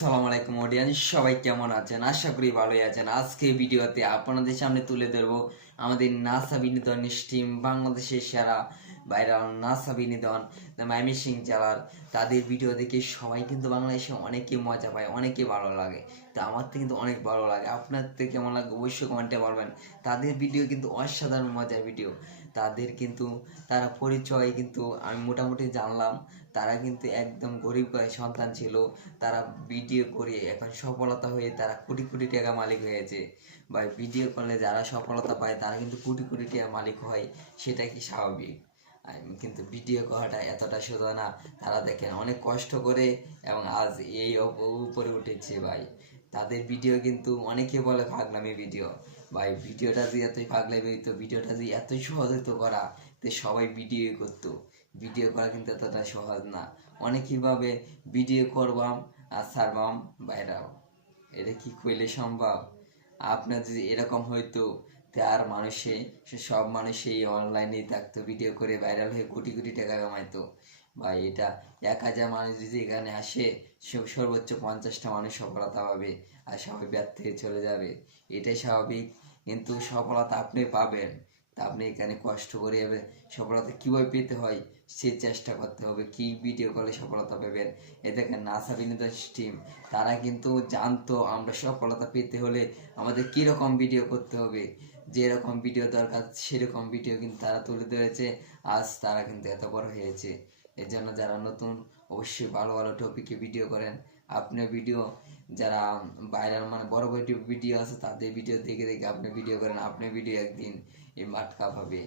আসসালামু আলাইকুম অডিয়েন্স, সবাই কেমন আছেন? আশা করি ভালোই আছেন। আজকে ভিডিওতে আপনাদের সামনে তুলে ধরবো আমাদের নাসা বিনোদন টিম, বাংলাদেশের সেরা ভাইরাল নাসা বিনোদন দ্য মাইমিসিং জেলার। তাদের ভিডিও দেখে সবাই কিন্তু বাংলাদেশে অনেকে মজা পায়, অনেকে ভালো লাগে। তো আমার তো কিন্তু অনেক ভালো লাগে। আপনার থেকে কেমন লাগে অবশ্যই কমেন্টে বলবেন। তাদের ভিডিও কিন্তু অসাধারণ মজার ভিডিও। তাদের কিন্তু তারা পরিচয় কিন্তু আমি মোটামুটি জানলাম। তারা কিন্তু একদম গরিব ঘরের সন্তান ছিল। তারা ভিডিও করে এখন সফলতা হয়ে তারা কোটি কোটি টাকা মালিক হয়েছে। বা ভিডিও করলে যারা সফলতা পায় তারা কিন্তু কোটি কোটি টাকা মালিক হয়, সেটা কি স্বাভাবিক? কিন্তু ভিডিও করাটা এতটা সোজা না। তারা দেখেন অনেক কষ্ট করে এবং আজ এই উপরে উঠেছে ভাই। তাদের ভিডিও কিন্তু অনেকে বলে পাগলামি ভিডিও। ভাই ভিডিওটা যে এতই পাগলামি হইতো, ভিডিওটা যে এতই সহজ হতো করা, তো সবাই ভিডিও করতো। ভিডিও করা কিন্তু এতটা সহজ না। অনেকেই ভাবে ভিডিও করবাম আর ছাড়বাম ভাইরাল, এটা কি কইলে সম্ভব? আপনার যদি এরকম হইতো তার মানুষে সব মানুষই অনলাইনে থাকতো, ভিডিও করে ভাইরাল হয়ে কোটি কোটি টাকা কামাইতো। ভাই এটা 1,000 মানুষ যদি এখানে আসে, সর্বোচ্চ 50টা মানুষ সফলতা পাবে আর সবাই ব্যর্থ হয়ে চলে যাবে, এটাই স্বাভাবিক। কিন্তু সফলতা আপনি পাবেন, তা আপনি এখানে কষ্ট করে সফলতা কীভাবে পেতে হয় সে চেষ্টা করতে হবে। কি ভিডিও করলে সফলতা পাবেন? এ দেখেন নাসা বিনোদন টিম, তারা কিন্তু জানতো আমরা সফলতা পেতে হলে আমাদের কীরকম ভিডিও করতে হবে। যেরকম ভিডিও দরকার সেরকম ভিডিও কিন্তু তারা তুলে ধরেছে। আজ তারা কিন্তু এত বড় হয়েছে। এর জন্য যারা নতুন অবশ্যই ভালো ভালো টপিকে ভিডিও করেন। আপনার ভিডিও যারা ভাইরাল মানে বড় বড় ভিডিও আছে তাদের ভিডিও দেখে দেখে আপনি ভিডিও করেন, আপনার ভিডিও একদিন এই মাঠ কাঁপাবে।